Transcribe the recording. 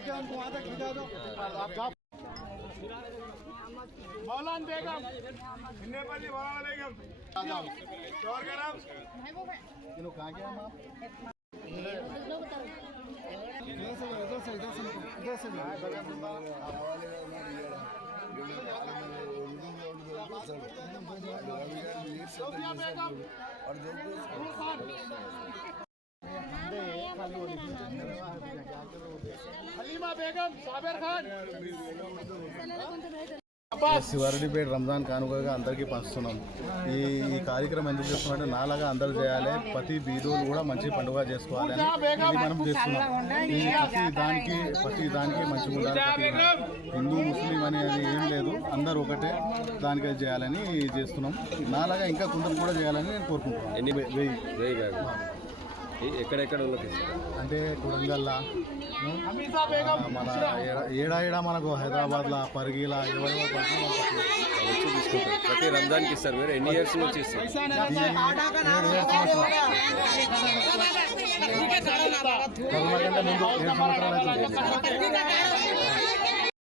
लेके हमको वहाँ तक भिजा दो। आप जाओ मौलान बेगम नेपाली मौलान बेगम। और क्या नाम तीनों कहाँ के नाम इधर से इधर से इधर से इधर से सोफिया बेगम और जो खाली బేగం శివారెడ్డిపేట రంజాన్ కానుకగా అందరికీ పంచుతున్నాం. ఈ ఈ కార్యక్రమం ఎందుకు చేస్తున్నామంటే నాలాగా అందరూ చేయాలి. ప్రతి బీదోలు కూడా మంచి పండుగ చేసుకోవాలి ఇది మనం చేస్తున్నాం. ఈ ప్రతి దానికి ప్రతి దానికి మంచిగా హిందూ ముస్లిం అనేది ఏం లేదు. అందరూ ఒకటే దానికే చేయాలని చేస్తున్నాం. నాలాగా ఇంకా కొందరు కూడా చేయాలని నేను కోరుకుంటున్నాను. ఎక్కడెక్కడ అంటే కొడంగల్లా మన ఏడా ఏడా మనకు హైదరాబాద్లో పరిగిలా ఇరవై వచ్చి తీసుకుంటారు. ప్రతి రంజాన్కి ఇస్తారు. మీరు ఎన్ని ఇయర్స్ నుంచి ఇస్తారు?